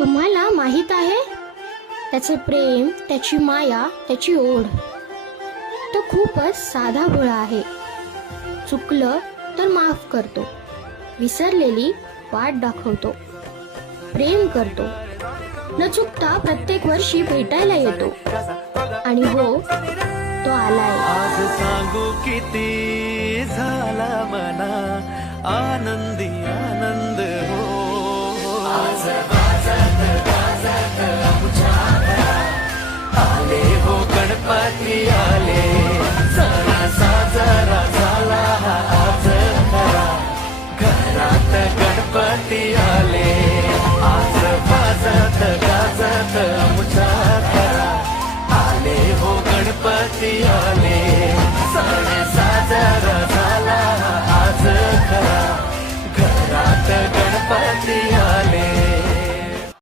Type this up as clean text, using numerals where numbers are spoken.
तुम्हाला माहित आहे त्याचे प्रेम, त्याची माया, त्याची ओढ. तो खूपच साधा भोळा आहे. चुकलं तर माफ करतो, विसरलेली वाट दाखवतो, प्रेम करतो, न चुकता प्रत्येक वर्षी भेटायला येतो. आणि हो, तो आलाय. आज सांगू किती झाला मना आनंदी आनंद हो. आज वाजत गाजत आमच्या घरात आले हो गणपती आले. सणा साजरा झाला हा आज खरा. घरात गणपती आले. आज वाजत गाजत आमच्या घरात आले हो गणपती आले.